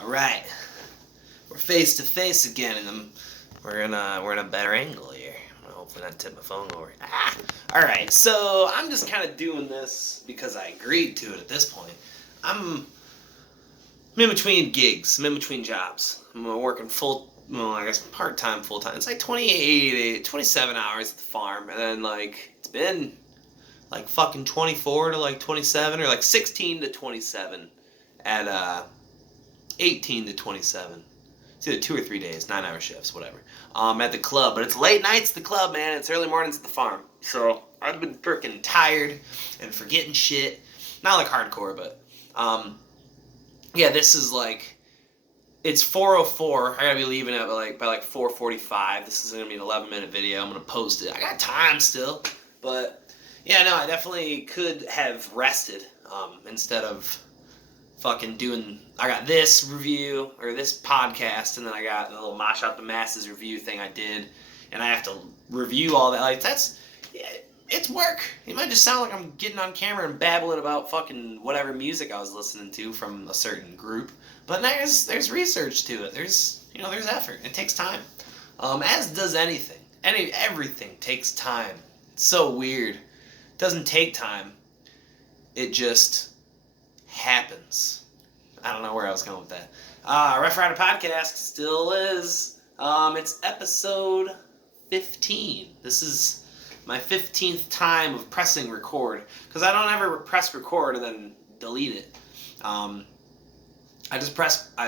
All right, we're face to face again, and we're in a better angle here. I'm gonna hopefully not tip my phone over. All right, so I'm just kind of doing this because I agreed to it. At this point, I'm in between gigs. I'm in between jobs. I'm working I guess part-time, full-time. It's like 27 hours at the farm, and then it's been like fucking 24 to like 27, or like 16 to 27 at 18 to 27. It's either 2 or 3 days, 9-hour shifts, whatever. At the club, but it's late nights at the club, man. It's early mornings at the farm. So I've been freaking tired and forgetting shit. Not like hardcore, but yeah, this is it's 4:04. I gotta be leaving at by 4:45. This is gonna be an 11-minute video. I'm gonna post it. I got time still, but yeah, no, I definitely could have rested instead of fucking doing. I got this review or this podcast, and then I got the little Mosh Out the Masses review thing I did, and I have to review all that. It's work. It might just sound like I'm getting on camera and babbling about fucking whatever music I was listening to from a certain group, but there's research to it. There's effort. It takes time. As does anything. Everything takes time. It's so weird. It doesn't take time. It just happens. I don't know where I was going with that. Rough Rider Podcast still is. It's episode 15. This is my 15th time of pressing record, because I don't ever press record and then delete it. I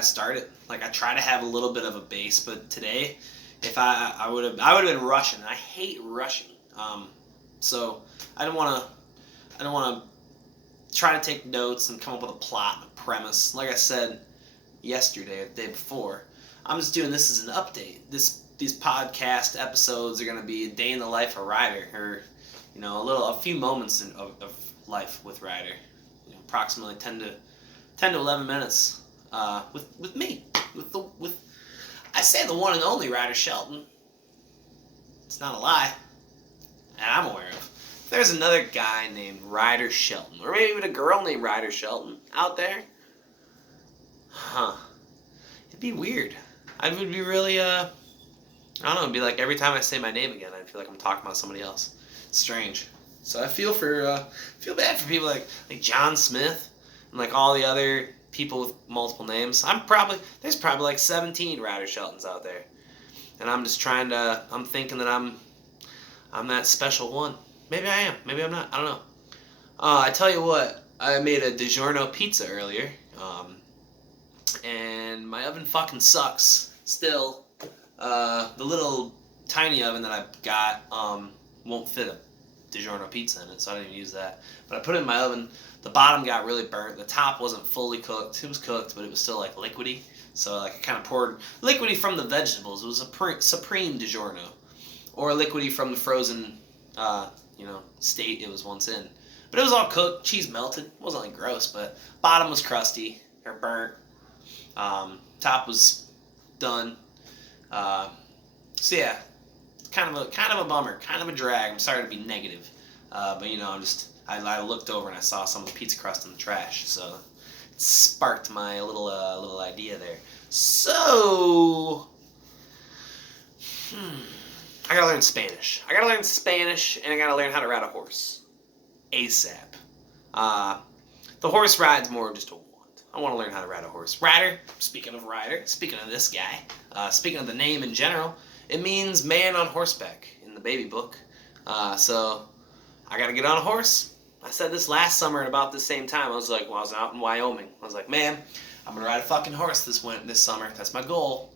start it. I try to have a little bit of a base, but today, if I would have been rushing. I hate rushing. So I don't want to try to take notes and come up with a plot, a premise. Like I said yesterday or the day before, I'm just doing this as an update. These podcast episodes are going to be a day in the life of Ryder, or a few moments of life with Ryder. Approximately 10 to 11 minutes with me, with I say the one and only Ryder Shelton. It's not a lie, and I'm aware of. If there's another guy named Ryder Shelton, or maybe even a girl named Ryder Shelton out there, it'd be weird. I would be really I don't know, it'd be like every time I say my name again, I feel like I'm talking about somebody else. It's strange. So I feel bad for people like John Smith and all the other people with multiple names. There's probably like 17 Ryder Sheltons out there. And I'm thinking that I'm that special one. Maybe I am. Maybe I'm not. I don't know. I tell you what, I made a DiGiorno pizza earlier. And my oven fucking sucks. Still. The little tiny oven that I've got won't fit a DiGiorno pizza in it, so I didn't even use that. But I put it in my oven. The bottom got really burnt. The top wasn't fully cooked. It was cooked, but it was still liquidy. So I kind of poured liquidy from the vegetables. It was a supreme DiGiorno, or liquidy from the frozen, state it was once in. But it was all cooked. Cheese melted. It wasn't gross, but bottom was crusty or burnt. Top was done. So yeah, kind of a bummer, kind of a drag. I'm sorry to be negative, but I looked over and I saw some of the pizza crust in the trash, so it sparked my little idea there. So, I gotta learn Spanish. And I gotta learn how to ride a horse, ASAP. The horse ride's more of just a want. I want to learn how to ride a horse. Ryder, speaking of this guy, speaking of the name in general, it means man on horseback in the baby book. So I got to get on a horse. I said this last summer at about the same time. I was like, when I was out in Wyoming, I was like, man, I'm going to ride a fucking horse this summer. That's my goal.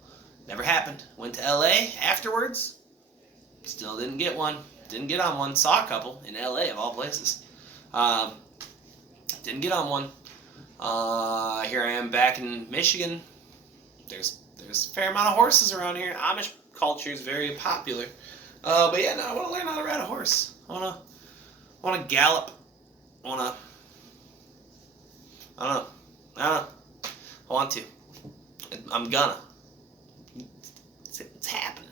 Never happened. Went to LA afterwards. Still didn't get one. Didn't get on one. Saw a couple in LA of all places. Didn't get on one. Here I am back in Michigan. There's a fair amount of horses around here. Amish culture is very popular. But yeah, no, I want to learn how to ride a horse. I want to gallop. I don't know. I want to. I'm gonna. It's happening.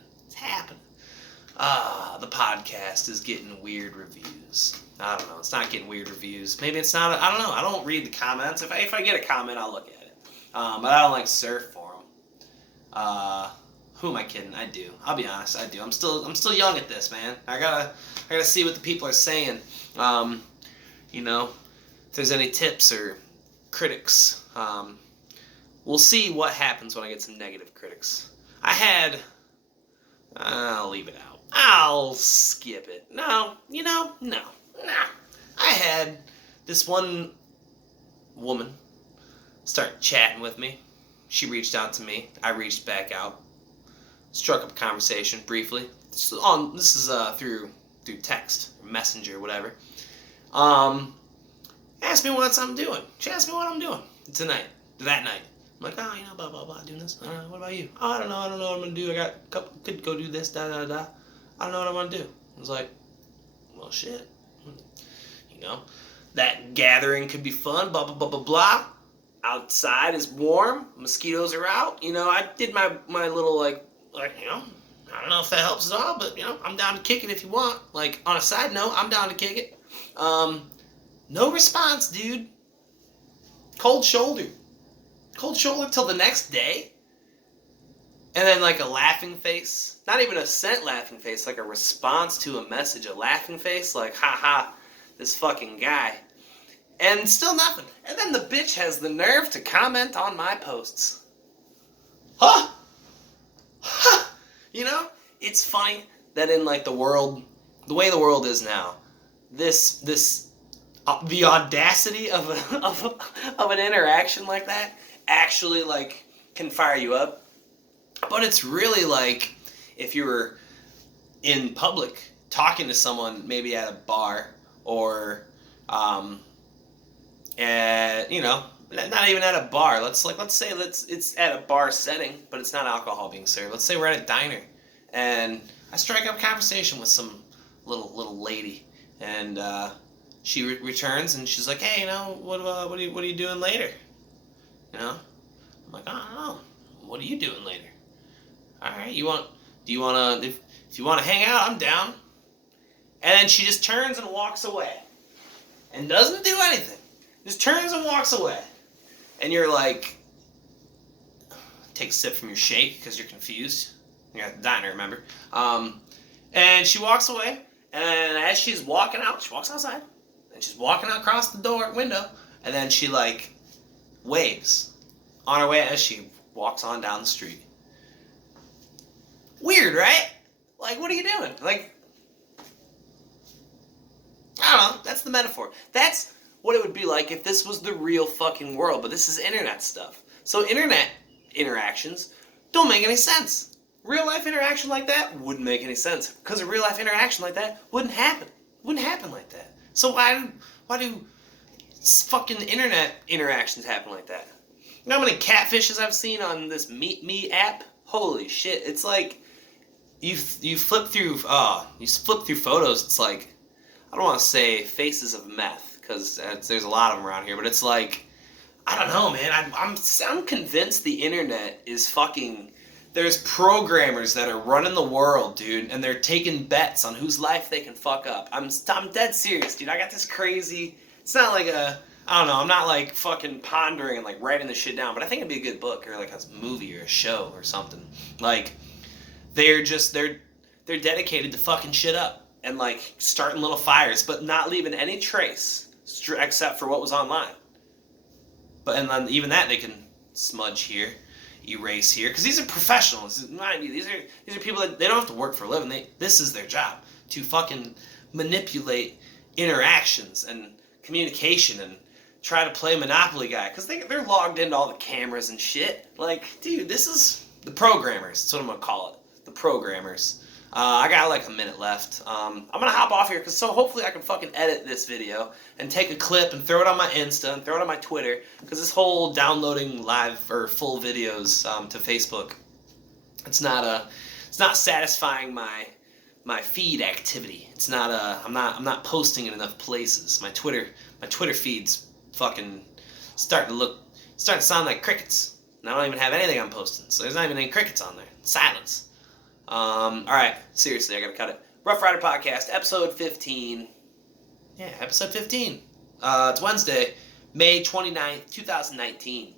The podcast is getting weird reviews. I don't know. It's not getting weird reviews. Maybe it's not. I don't know. I don't read the comments. If I get a comment, I'll look at it. But I don't like surf for them. Who am I kidding? I do. I'll be honest. I do. I'm still young at this, man. I gotta see what the people are saying. You know, if there's any tips or critics. We'll see what happens when I get some negative critics. I'll leave it out. I'll skip it. No. Nah. I had this one woman start chatting with me. She reached out to me. I reached back out. Struck up a conversation briefly. This is through text, or messenger, whatever. Asked me what I'm doing. She asked me what I'm doing that night. I'm like, blah, blah, blah, doing this. What about you? I don't know what I'm going to do. Could go do this, da, da, da. I don't know what I'm going to do. I was like, well, shit. That gathering could be fun, blah, blah, blah, blah, blah. Outside is warm. Mosquitoes are out. I did my little, I don't know if that helps at all, but, I'm down to kick it if you want. Like, on a side note, I'm down to kick it. No response, dude. Cold shoulder till the next day. And then like a laughing face. Not even a sent laughing face, like a response to a message, a laughing face, like, haha, this fucking guy. And still nothing. And then the bitch has the nerve to comment on my posts. Huh? It's funny that in like the way the world is now, the audacity of an interaction like that actually like can fire you up. But it's really like if you were in public talking to someone maybe at a bar or not even at a bar. Let's say it's at a bar setting, but it's not alcohol being served. Let's say we're at a diner and I strike up a conversation with some little lady and she returns and she's like, hey, what are you doing later? I'm like, I don't know. What are you doing later? All right, if you want to hang out, I'm down. And then she just turns and walks away and doesn't do anything. Just turns and walks away. And you're like, take a sip from your shake because you're confused. You're at the diner, remember? And she walks away, and as she's walking out, she walks outside, and she's walking across the window, and then she like waves on her way as she walks on down the street. Weird, right? Like, what are you doing? Like, I don't know. That's the metaphor. That's what it would be like if this was the real fucking world, but this is internet stuff. So internet interactions don't make any sense. Real life interaction like that wouldn't make any sense because a real life interaction like that wouldn't happen. Wouldn't happen like that. So why do fucking internet interactions happen like that? You know how many catfishes I've seen on this Meet Me app? Holy shit! It's like you flip through photos. It's like, I don't want to say faces of meth because there's a lot of them around here, but it's like, I don't know, man. I'm convinced the internet is fucking. There's programmers that are running the world, dude, and they're taking bets on whose life they can fuck up. I'm dead serious, dude. I got this crazy. It's not like I don't know. I'm not like fucking pondering and like writing this shit down, but I think it'd be a good book or like a movie or a show or something. Like they're dedicated to fucking shit up and like starting little fires, but not leaving any trace except for what was online. And then even that they can smudge here, erase here, because these are professionals. Mind you, these are people that they don't have to work for a living. This is their job to fucking manipulate interactions and communication and try to play Monopoly guy because they're logged into all the cameras and shit. Like, dude, this is the programmers. That's what I'm gonna call it. The programmers. I got like a minute left. I'm gonna hop off here so hopefully I can fucking edit this video and take a clip and throw it on my Insta and throw it on my Twitter because this whole downloading live or full videos to Facebook, it's not satisfying my feed activity. It's not I'm not posting in enough places. My Twitter feed's fucking starting to sound like crickets. And I don't even have anything I'm posting, so there's not even any crickets on there. Silence. Alright, seriously, I gotta cut it. Rough Ryder Podcast, episode 15. Yeah, episode 15. It's Wednesday, May 29th, 2019.